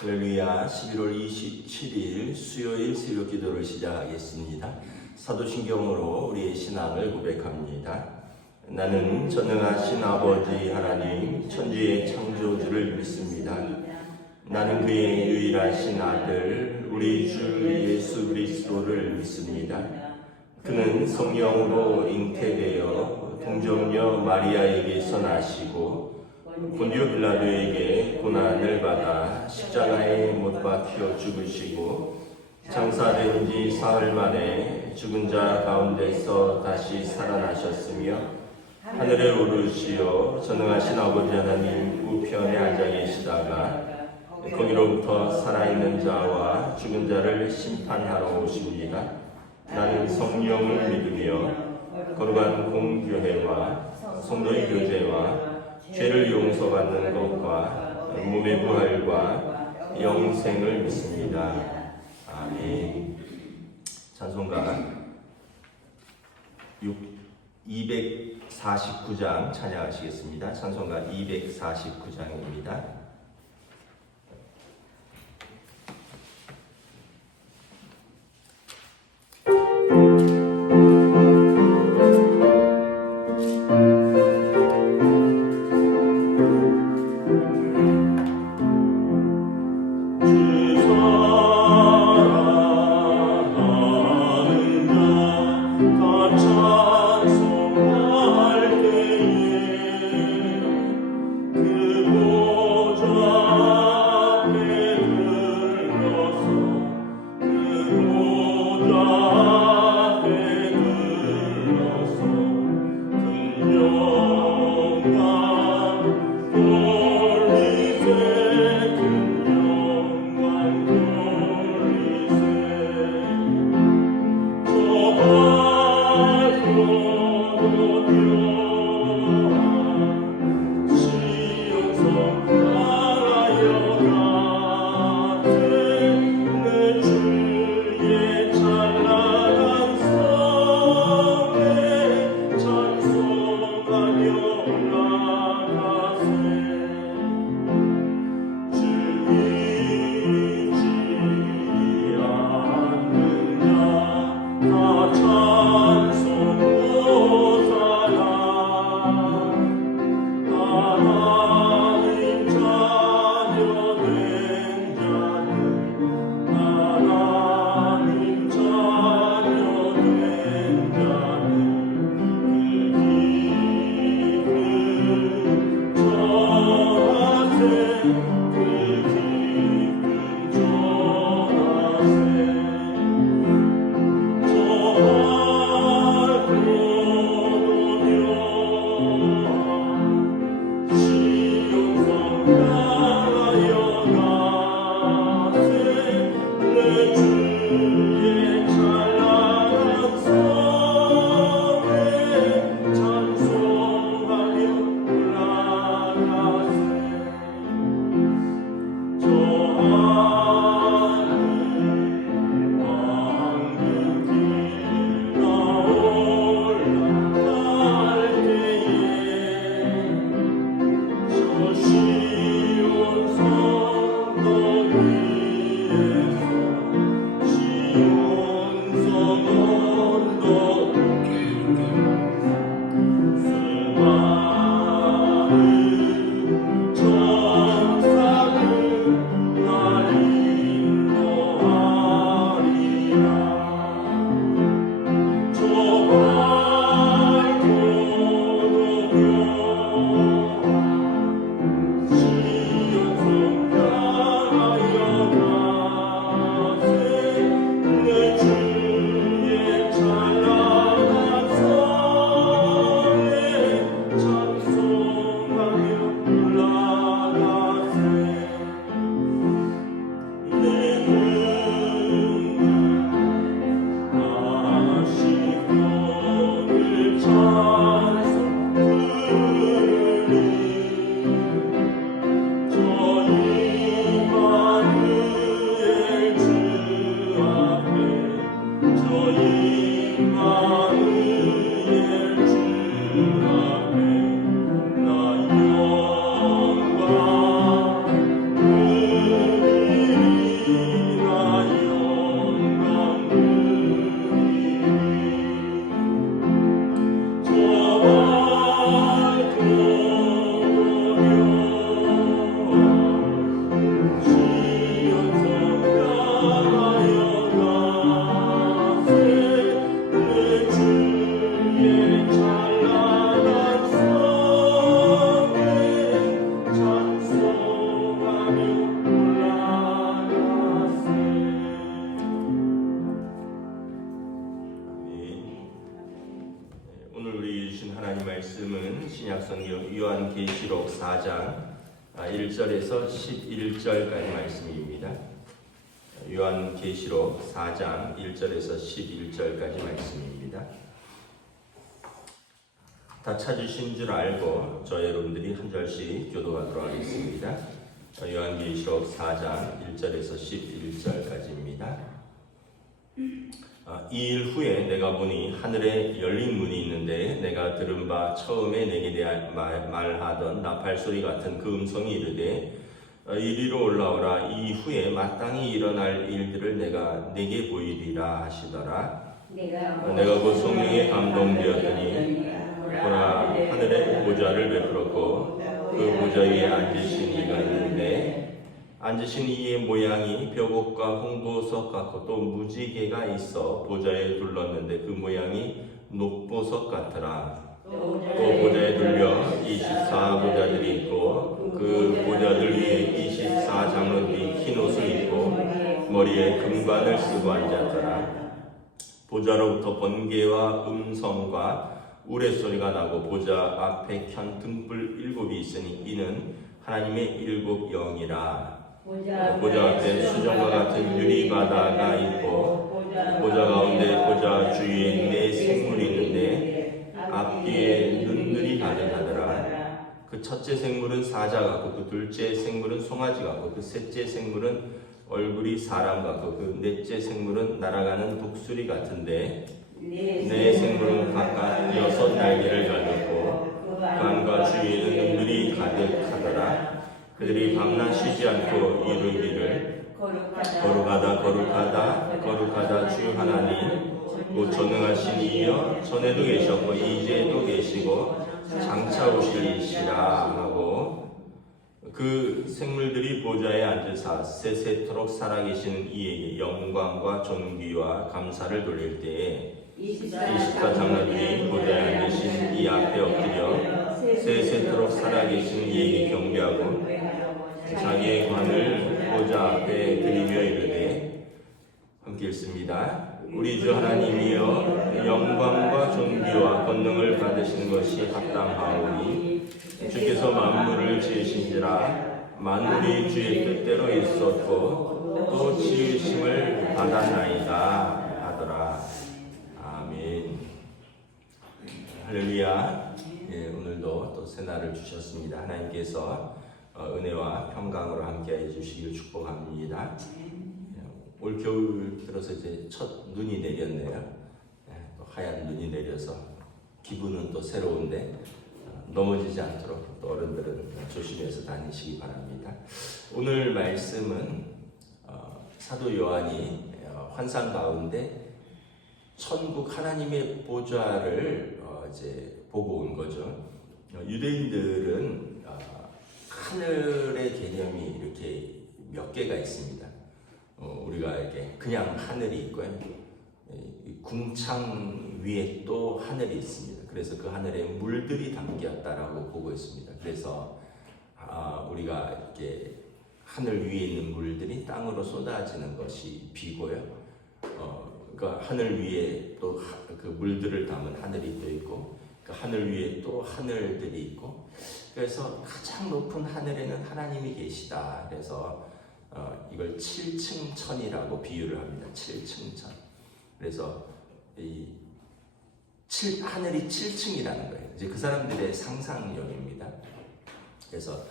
할렐루야. 11월 27일 수요일 새벽 기도를 시작하겠습니다. 사도신경으로 우리의 신앙을 고백합니다. 나는 전능하신 아버지 하나님 천지의 창조주를 믿습니다. 나는 그의 유일하신 아들 우리 주 예수 그리스도를 믿습니다. 그는 성령으로 잉태되어 동정녀 마리아에게서 나시고 본디오 빌라도에게 고난을 받아 십자가에 못 박혀 죽으시고 장사된 지 사흘 만에 죽은 자 가운데서 다시 살아나셨으며 하늘에 오르시어 전능하신 아버지 하나님 우편에 앉아 계시다가 거기로부터 살아있는 자와 죽은 자를 심판하러 오십니다. 나는 성령을 믿으며 거룩한 공교회와 성도의 교제와 죄를 용서받는 것과 몸의 부활과 영생을 믿습니다. 아멘. 찬송가 249장 찬양하시겠습니다. 찬송가 249장입니다. 1절에서 11절까지 말씀입니다. 요한계시록 4장 1절에서 11절까지 말씀입니다. 다 찾으신 줄 알고 저 여러분들이 한 절씩 교독하도록 하겠습니다. 요한계시록 4장 1절에서 11절까지입니다. 이 일 후에 내가 보니 하늘에 열린 문이 있는데 내가 들은 바 처음에 내게 대하 말하던 나팔소리 같은 그 음성이 이르되 이리로 올라오라. 이 후에 마땅히 일어날 일들을 내가 내게 보이리라 하시더라. 내가 곧 성령에 감동되었더니 보라 하늘에 보좌를 베풀었고 그 보좌 위에 앉으신 이가 있는데 앉으신 이의 모양이 벽옥과 홍보석 같고 또 무지개가 있어 보좌에 둘렀는데 그 모양이 녹보석 같더라. 또 보좌에 둘려 24보좌들이 있고 그 보좌들 위에 24장로들이 흰 옷을 입고 머리에 금관을 쓰고 앉았더라. 보좌로부터 번개와 음성과 우레소리가 나고 보좌 앞에 켠 등불 7이 있으니 이는 하나님의 7 영이라. 보좌 앞에 수정과 같은 유리바다가 있고 보좌 가운데 보좌 주위에 4 생물이 있는데 앞뒤에 눈들이 가득하더라. 그 첫째 생물은 사자 같고 그 둘째 생물은 송아지 같고 그 셋째 생물은 얼굴이 사람 같고 그 넷째 생물은 날아가는 독수리 같은데 4 생물은 각각 6 날개를 가졌고 그 안과 주위에는 눈들이 가득하더라. 그들이 밤낮 쉬지 않고 이르기를 거룩하다 거룩하다 거룩하다 주 하나님 곧 전능하신 이여 전에도 계셨고 이제도 계시고 장차 오실 이시라 하고 그 생물들이 보좌에 앉으사 세세토록 살아계신 이에게 영광과 존귀와 감사를 돌릴 때에 24장로들이 보좌에 앉으신 이 앞에 엎드려 세세토록 살아계신 이에게 경배하고 자기의 관을 보좌 앞에 드리며 이르되 함께 읽습니다. 우리 주 하나님이여 영광과 존귀와 권능을 받으시는 것이 합당하오니 주께서 만물을 지으신지라 만물이 주의 뜻대로 있었고 또 지으심을 받았나이다 하더라. 아멘. 할렐루야. 오늘도 또 새날을 주셨습니다. 하나님께서 은혜와 평강으로 함께해 주시길 축복합니다. 올 겨울 들어서 이제 첫 눈이 내렸네요. 또 하얀 눈이 내려서 기분은 또 새로운데 넘어지지 않도록 또 어른들은 조심해서 다니시기 바랍니다. 오늘 말씀은 사도 요한이 환상 가운데 천국 하나님의 보좌를 이제 보고 온 거죠. 유대인들은 하늘의 개념이 이렇게 몇 개가 있습니다. 우리가 이렇게 그냥 하늘이 있고요. 궁창 위에 또 하늘이 있습니다. 그래서 그 하늘에 물들이 담겼다라고 보고 있습니다. 그래서 우리가 이렇게 하늘 위에 있는 물들이 땅으로 쏟아지는 것이 비고요. 그러니까 하늘 위에 또 그 물들을 담은 하늘이 또 있고 그 하늘 위에 또 하늘들이 있고 그래서 가장 높은 하늘에는 하나님이 계시다. 그래서 이걸 7층 천이라고 비유를 합니다. 7층 천. 그래서 하늘이 7층이라는 거예요. 이제 그 사람들의 상상력입니다. 그래서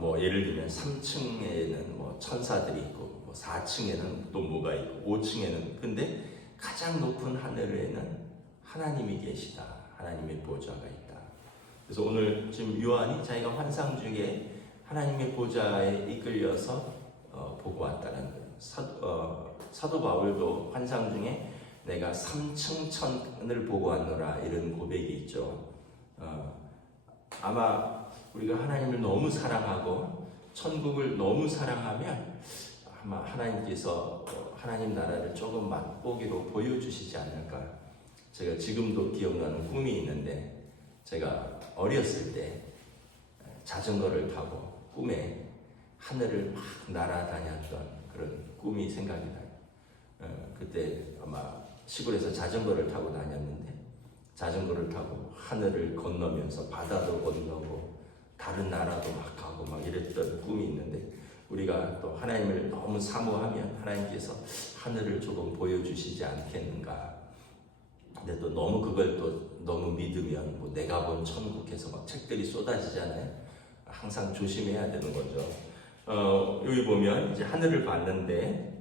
뭐 예를 들면 3층에는 뭐 천사들이 있고 뭐 4층에는 또 뭐가 있고 5층에는 근데 가장 높은 하늘에는 하나님이 계시다. 하나님의 보좌가 있다. 그래서 오늘 지금 요한이 자기가 환상 중에 하나님의 보좌에 이끌려서 보고 왔다는 거예요. 사도 바울도 환상 중에 내가 3층 천을 보고 왔노라 이런 고백이 있죠. 아마 우리가 하나님을 너무 사랑하고 천국을 너무 사랑하면 아마 하나님께서 하나님 나라를 조금 맛보기로 보여주시지 않을까. 제가 지금도 기억나는 꿈이 있는데 제가 어렸을 때 자전거를 타고 꿈에 하늘을 막 날아다녔던 그런 꿈이 생각이 나요. 그때 아마 시골에서 자전거를 타고 다녔는데 자전거를 타고 하늘을 건너면서 바다도 건너고 다른 나라도 막 가고 막 이랬던 꿈이 있는데, 우리가 또 하나님을 너무 사모하면 하나님께서 하늘을 조금 보여주시지 않겠는가. 근데 또 너무 그걸 또 너무 믿으면 뭐 내가 본 천국에서 막 책들이 쏟아지잖아요. 항상 조심해야 되는 거죠. 여기 보면 이제 하늘을 봤는데,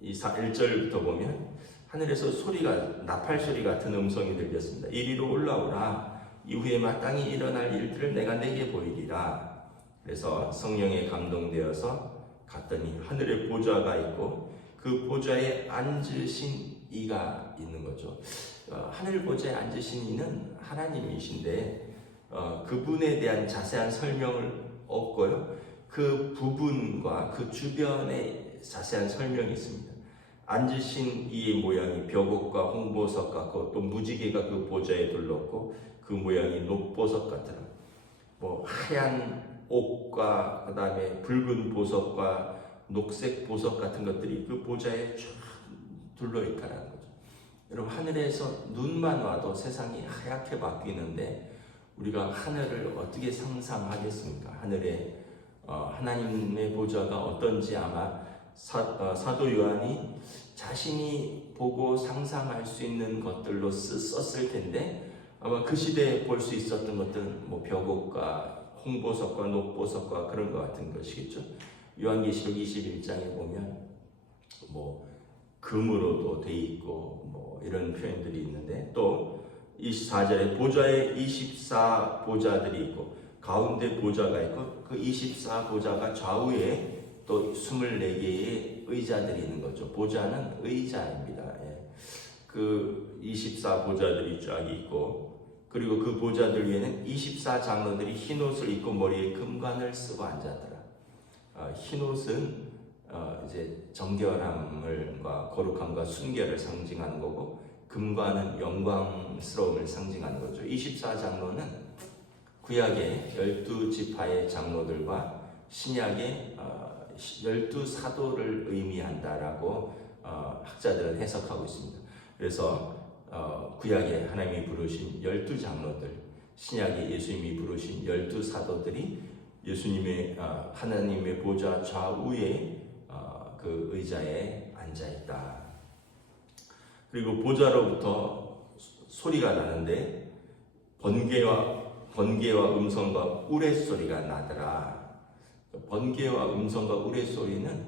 이 1절부터 보면 하늘에서 소리가, 나팔 소리 같은 음성이 들렸습니다. 이리로 올라오라. 이후에 마땅히 일어날 일들을 내가 내게 보이리라. 그래서 성령에 감동되어서 갔더니 하늘에 보좌가 있고 그 보좌에 앉으신 이가 있는 거죠. 하늘 보좌에 앉으신 이는 하나님이신데, 그분에 대한 자세한 설명을 없고요. 그 부분과 그 주변에 자세한 설명이 있습니다. 앉으신 이의 모양이 벽옥과 홍보석 같고, 또 무지개가 그 보좌에 둘렀고 그 모양이 녹보석 같더라. 뭐 하얀 옥과 그 다음에 붉은 보석과 녹색 보석 같은 것들이 그 보좌에 쫙 둘러 있다라는 거죠. 여러분, 하늘에서 눈만 와도 세상이 하얗게 바뀌는데 우리가 하늘을 어떻게 상상하겠습니까? 하늘에 하나님의 보좌가 어떤지 아마 사도 요한이 자신이 보고 상상할 수 있는 것들로 썼을 텐데, 아마 그 시대에 볼 수 있었던 것들은 뭐 벽옥과 홍보석과 녹보석과 그런 것 같은 것이겠죠. 요한계시록 21장에 보면 뭐 금으로도 돼 있고 뭐 이런 표현들이 있는데, 또 24절에 보좌에 24 보좌들이 있고 가운데 보좌가 있고 그 24 보좌가 좌우에 또 24개의 의자들이 있는 거죠. 보좌는 의자입니다. 그 24 보좌들이 쫙 있고, 그리고 그 보좌들 위에는 24 장로들이 흰 옷을 입고 머리에 금관을 쓰고 앉았더라. 흰 옷은 이제 정결함과 거룩함과 순결을 상징하는 거고, 금관은 영광스러움을 상징하는 거죠. 24 장로는 구약의 12지파의 장로들과 신약의 12사도를 의미한다라고 학자들은 해석하고 있습니다. 그래서 구약에 하나님이 부르신 12장로들, 신약에 예수님이 부르신 12사도들이 예수님의 하나님의 보좌 좌우에 그 의자에 앉아있다. 그리고 보좌로부터 소리가 나는데 번개와 음성과 우레소리가 나더라. 번개와 음성과 우레소리는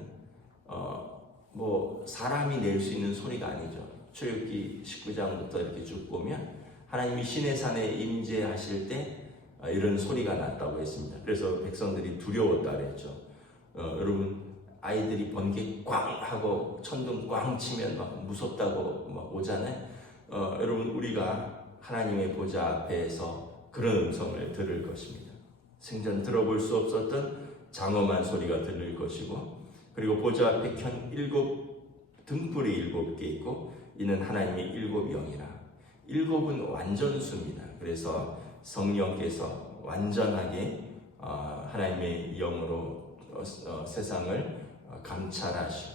뭐 사람이 낼 수 있는 소리가 아니죠. 출애굽기 19장부터 이렇게 쭉 보면 하나님이 시내산에 임재하실 때 이런 소리가 났다고 했습니다. 그래서 백성들이 두려웠다 그랬죠. 여러분, 아이들이 번개 꽝 하고 천둥 꽝 치면 막 무섭다고 막 오잖아요. 여러분, 우리가 하나님의 보좌 앞에서 그런 음성을 들을 것입니다. 생전 들어볼 수 없었던 장엄한 소리가 들릴 것이고, 그리고 보좌 앞에 켠 7 등불이 7개 있고, 이는 하나님의 7영이라. 7은 완전수입니다. 그래서 성령께서 완전하게 하나님의 영으로 세상을 감찰하시고,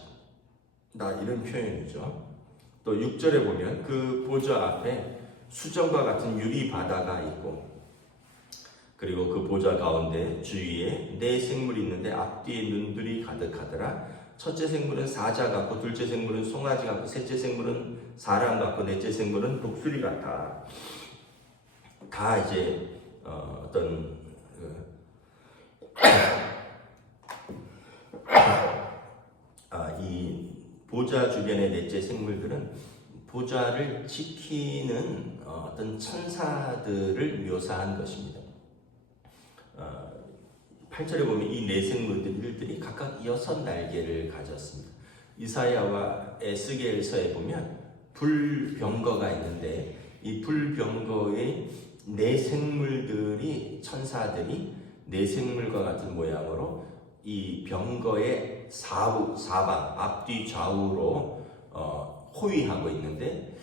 이런 표현이죠. 또 6절에 보면 그 보좌 앞에 수정과 같은 유리 바다가 있고, 그리고 그 보좌 가운데 주위에 4 생물이 있는데 앞뒤에 눈들이 가득하더라. 첫째 생물은 사자 같고, 둘째 생물은 송아지 같고, 셋째 생물은 사람 같고, 넷째 생물은 독수리 같아. 다 이제 이 보좌 주변의 넷째 생물들은 보좌를 지키는 어떤 천사들을 묘사한 것입니다. 8절에 보면 이 4 생물들이 각각 6 날개를 가졌습니다. 이사야와 에스겔서에 보면 불병거가 있는데, 이 불병거의 4 생물들이, 천사들이 4 생물과 같은 모양으로 이 병거의 사방, 앞뒤 좌우로 호위하고 있는데,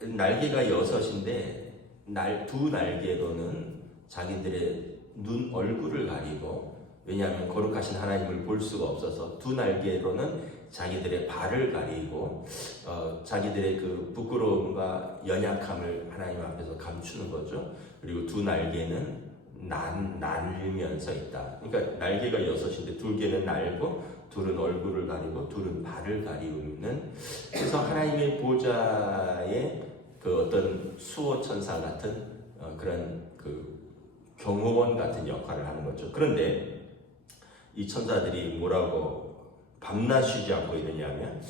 날개가 6인데 2 날개로는 자기들의 눈, 얼굴을 가리고, 왜냐하면 거룩하신 하나님을 볼 수가 없어서 2 날개로는 자기들의 발을 가리고 자기들의 그 부끄러움과 연약함을 하나님 앞에서 감추는 거죠. 그리고 2 날개는 날면서 있다. 그러니까 날개가 6인데 2개는 날고, 둘은 얼굴을 가리고, 둘은 발을 가리우는. 그래서 하나님의 보좌에 그 어떤 수호천사 같은 그런 그 경호원 같은 역할을 하는 거죠. 그런데 이 천사들이 뭐라고 밤낮 쉬지 않고 이러냐면,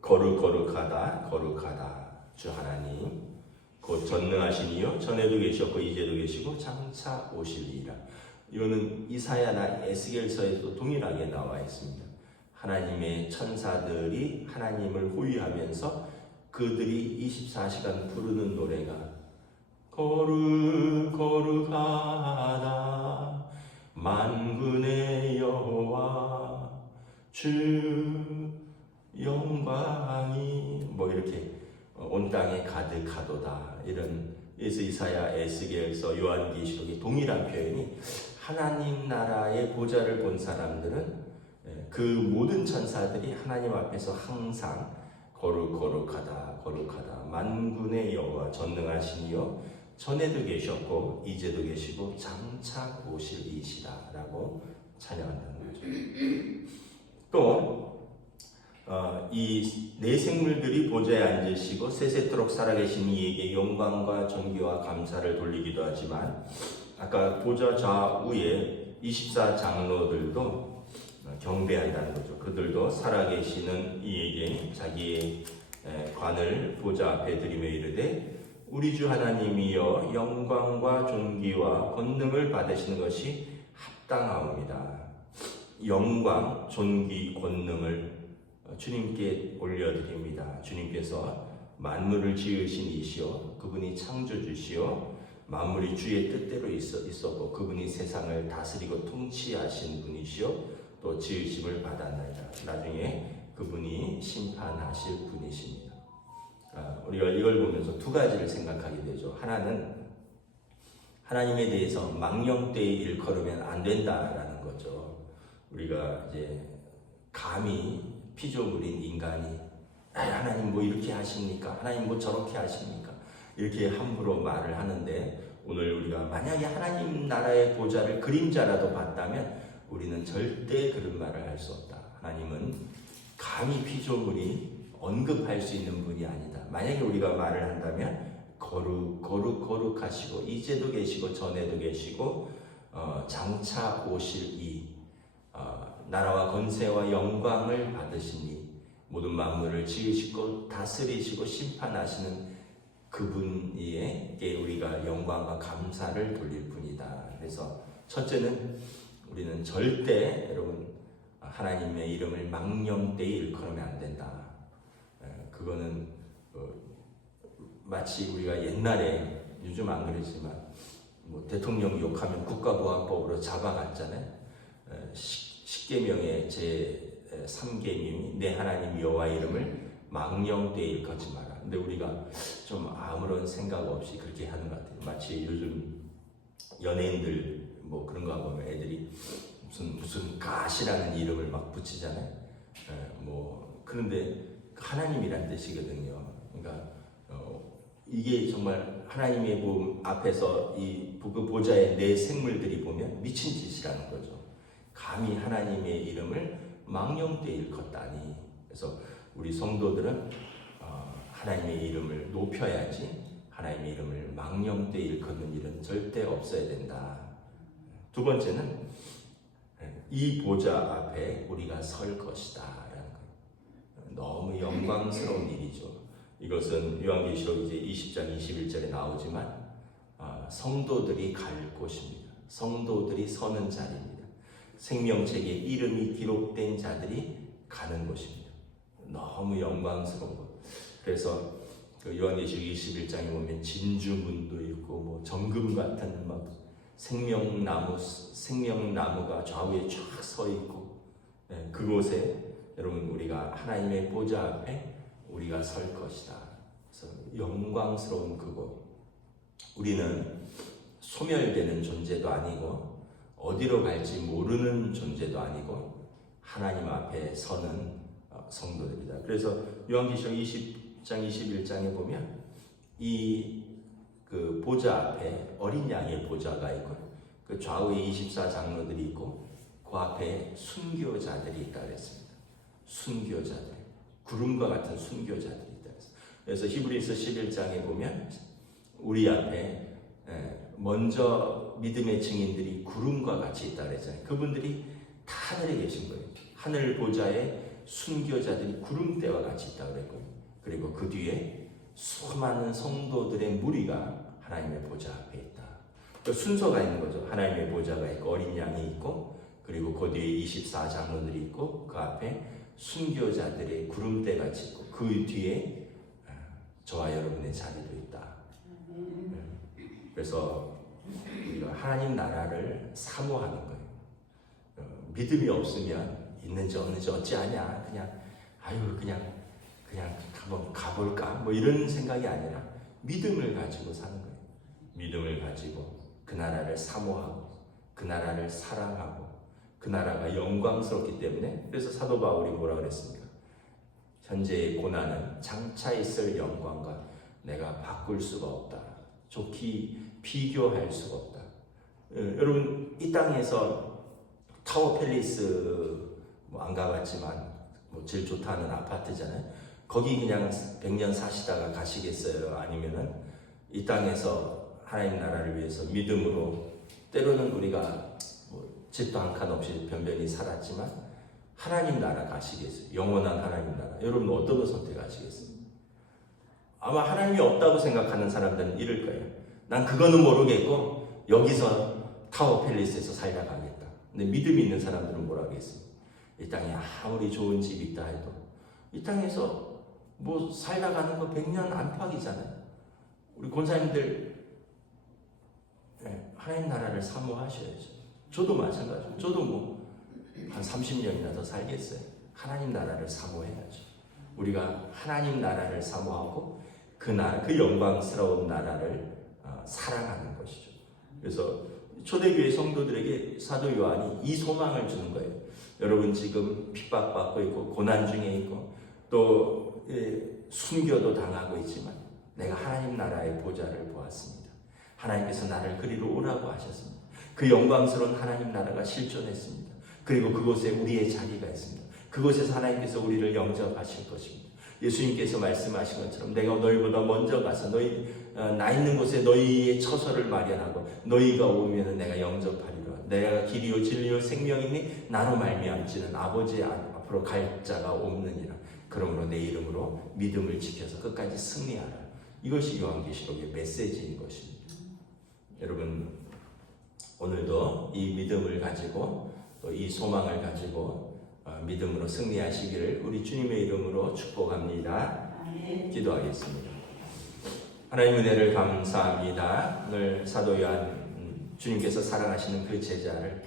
거룩하다 주 하나님 곧 전능하시니요 전에도 계셨고 이제도 계시고 장차 오실리라. 이거는 이사야나 에스겔서에도 동일하게 나와 있습니다. 하나님의 천사들이 하나님을 호위하면서 그들이 24시간 부르는 노래가 거룩하다 만군의 여호와 주 영광이 뭐 이렇게 온 땅에 가득하도다. 이런 이사야, 에스겔서, 요한계시록의 동일한 표현이 하나님 나라의 보좌를 본 사람들은 그 모든 천사들이 하나님 앞에서 항상 거룩하다 만군의 여호와 전능하시니요 전에도 계셨고 이제도 계시고 장차 오실 이시다라고 찬양한다는 거죠. 또 이 네 생물들이 보좌에 앉으시고 세세토록 살아계신 이에게 영광과 존귀와 감사를 돌리기도 하지만, 아까 보좌 좌우에 24장로들도 경배한다는 거죠. 그들도 살아계시는 이에게 자기의 관을 보좌 앞에 들이며 이르되 우리 주 하나님이여 영광과 존귀와 권능을 받으시는 것이 합당하옵니다. 영광, 존귀, 권능을 주님께 올려드립니다. 주님께서 만물을 지으신 이시요 그분이 창조주시요 만물이 주의 뜻대로 있었고 그분이 세상을 다스리고 통치하신 분이시요 또 지으심을 받았나이다. 나중에 그분이 심판하실 분이십니다. 우리가 이걸 보면서 두 가지를 생각하게 되죠. 하나는 하나님에 대해서 망령되이 일컬으면 안 된다라는 거죠. 우리가 이제 감히 피조물인 인간이 하나님 뭐 이렇게 하십니까? 하나님 뭐 저렇게 하십니까? 이렇게 함부로 말을 하는데, 오늘 우리가 만약에 하나님 나라의 보좌를 그림자라도 봤다면 우리는 절대 그런 말을 할 수 없다. 하나님은 감히 피조물이 언급할 수 있는 분이 아니다. 만약에 우리가 말을 한다면 거룩하시고 이제도 계시고 전에도 계시고 장차 오실 이 나라와 권세와 영광을 받으시니 모든 만물을 지으시고 다스리시고 심판하시는 그분에게 우리가 영광과 감사를 돌릴 뿐이다. 그래서 첫째는 우리는 절대 여러분 하나님의 이름을 망령되이 일컬으면 안 된다. 그거는 마치 우리가 옛날에, 요즘 안 그러지만 뭐 대통령 욕하면 국가보안법으로 잡아갔잖아요. 십계명의 제 3계명이 내 하나님 여호와 이름을 망령되이 일컫지 마라. 근데 우리가 좀 아무런 생각 없이 그렇게 하는 것 같아요. 마치 요즘 연예인들 뭐 그런 거 보면 애들이 무슨 가시라는 이름을 막 붙이잖아요. 그런데 하나님이란 뜻이거든요. 그러니까 이게 정말 하나님의 몸 앞에서 그 보좌의 네 생물들이 보면 미친 짓이라는 거죠. 감히 하나님의 이름을 망령되이 일컫다니. 그래서 우리 성도들은 하나님의 이름을 높여야지 하나님의 이름을 망령되이 일컫는 일은 절대 없어야 된다. 두 번째는 이 보좌 앞에 우리가 설 것이다 라는 거예요. 너무 영광스러운 일이죠. 이것은 요한계시록 이제 20장 21절에 나오지만 성도들이 갈 곳입니다. 성도들이 서는 자리입니다. 생명책에 이름이 기록된 자들이 가는 곳입니다. 너무 영광스러운 것. 그래서 그 요한계시록 21장에 보면 진주문도 있고 뭐 정금 같은 막 생명나무가 좌우에 쫙 서 있고, 그곳에 여러분 우리가 하나님의 보좌 앞에 우리가 설 것이다. 그래서 영광스러운 그곳. 우리는 소멸되는 존재도 아니고 어디로 갈지 모르는 존재도 아니고 하나님 앞에 서는 성도들이다. 그래서 요한계시록 20장 21장에 보면 이 그 보좌 앞에 어린 양의 보좌가 있고 그 좌우에 24장로들이 있고 그 앞에 순교자들이 있다 그랬습니다. 순교자들, 구름과 같은 순교자들이 있다 그랬습니다. 그래서 히브리서 11장에 보면 우리 앞에 먼저 믿음의 증인들이 구름과 같이 있다 그랬잖아요. 그분들이 다 하늘에 계신 거예요. 하늘 보좌에 순교자들이 구름대와 같이 있다 그랬고요. 그리고 그 뒤에 수많은 성도들의 무리가 하나님의 보좌 앞에 있다. 그 순서가 있는 거죠. 하나님의 보좌가 있고 어린 양이 있고 그리고 그 뒤에 24장로들이 있고 그 앞에 순교자들의 구름대 같이 있고 그 뒤에 저와 여러분의 자리도 있다. 그래서 우리가 하나님 나라를 사모하는 거예요. 믿음이 없으면 있는지 없는지 어찌하냐 그냥 한번 가볼까 뭐 이런 생각이 아니라 믿음을 가지고 사는 거예요. 믿음을 가지고 그 나라를 사모하고 그 나라를 사랑하고 그 나라가 영광스럽기 때문에 그래서 사도 바울이 뭐라 그랬습니까? 현재의 고난은 장차 있을 영광과 내가 바꿀 수가 없다. 좋게 비교할 수가 없다. 여러분 이 땅에서 타워 팰리스 뭐 안 가봤지만 뭐 제일 좋다는 아파트잖아요. 거기 그냥 100년 사시다가 가시겠어요? 아니면은 이 땅에서 하나님 나라를 위해서 믿음으로 때로는 우리가 뭐 집도 한 칸 없이 변변히 살았지만 하나님 나라 가시겠어요? 영원한 하나님 나라. 여러분 어떤 거 선택하시겠어요? 아마 하나님이 없다고 생각하는 사람들은 이럴 거예요. 난 그거는 모르겠고 여기서 타워 팰리스에서 살다 가겠다. 근데 믿음이 있는 사람들은 뭐라 하겠어요? 이 땅에 아무리 좋은 집이 있다 해도 이 땅에서 뭐 살다 가는 거 100년 안팎이잖아요. 우리 권사님들 하나님 나라를 사모하셔야죠. 저도 마찬가지고 저도 뭐 한 30년이나 더 살겠어요. 하나님 나라를 사모해야죠. 우리가 하나님 나라를 사모하고 그 나라, 그 영광스러운 나라를 사랑하는 것이죠. 그래서 초대교회 성도들에게 사도 요한이 이 소망을 주는 거예요. 여러분 지금 핍박받고 있고 고난 중에 있고 또 순교도 당하고 있지만 내가 하나님 나라의 보좌를 보았습니다. 하나님께서 나를 그리로 오라고 하셨습니다. 그 영광스러운 하나님 나라가 실존했습니다. 그리고 그곳에 우리의 자리가 있습니다. 그곳에서 하나님께서 우리를 영접하실 것입니다. 예수님께서 말씀하신 것처럼 내가 너희보다 먼저 가서 나 있는 곳에 너희의 처소를 마련하고 너희가 오면 내가 영접하리라. 내가 길이요 진리요 생명이니 나로 말미암지는 아버지 앞으로 갈 자가 없느니라. 그러므로 내 이름으로 믿음을 지켜서 끝까지 승리하라. 이것이 요한계시록의 메시지인 것입니다. 여러분 오늘도 이 믿음을 가지고 또 이 소망을 가지고 믿음으로 승리하시기를 우리 주님의 이름으로 축복합니다. 기도하겠습니다. 하나님 은혜를 감사합니다. 오늘 사도 요한 주님께서 사랑하시는 그 제자를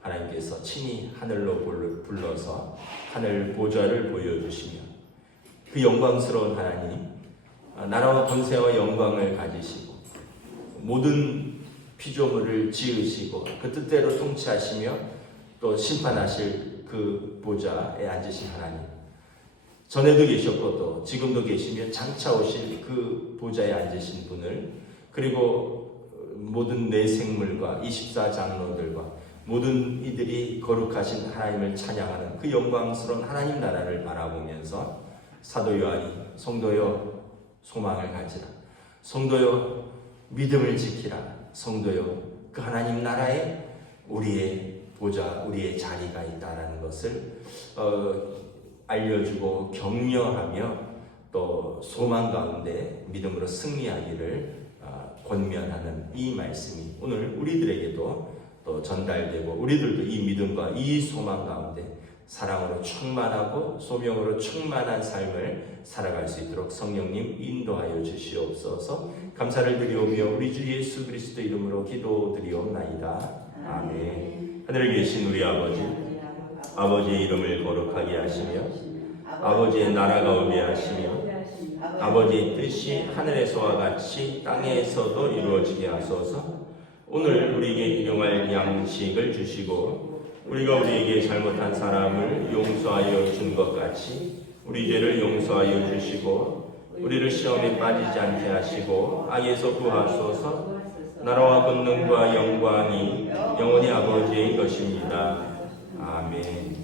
하나님께서 친히 하늘로 불러서 하늘 보좌를 보여주시며 그 영광스러운 하나님 나라와 권세와 영광을 가지시고 모든 피조물을 지으시고 그 뜻대로 통치하시며 또 심판하실 그 보좌에 앉으신 하나님 전에도 계셨고 또 지금도 계시며 장차 오실 그 보좌에 앉으신 분을 그리고 모든 내 생물과 24장로들과 모든 이들이 거룩하신 하나님을 찬양하는 그 영광스러운 하나님 나라를 바라보면서 사도 요한이 성도여 소망을 가지라 성도여 믿음을 지키라 성도여 그 하나님 나라에 우리의 보좌 우리의 자리가 있다라는 것을 알려주고 격려하며 또 소망 가운데 믿음으로 승리하기를 권면하는 이 말씀이 오늘 우리들에게도 또 전달되고 우리들도 이 믿음과 이 소망 가운데 사랑으로 충만하고 소명으로 충만한 삶을 살아갈 수 있도록 성령님 인도하여 주시옵소서. 감사를 드리오며 우리 주 예수 그리스도 이름으로 기도드리옵나이다. 아멘. 하늘에 계신 우리 아버지의 이름을 거룩하게 하시며 아버지의 나라가 오게 하시며 아버지의 뜻이 하늘에서와 같이 땅에서도 이루어지게 하소서. 오늘 우리에게 일용할 양식을 주시고 우리가 우리에게 잘못한 사람을 용서하여 준 것 같이 우리 죄를 용서하여 주시고 우리를 시험에 빠지지 않게 하시고 악에서 구하소서. 나라와 권능과 영광이 영원히 아버지의 것입니다. 아멘.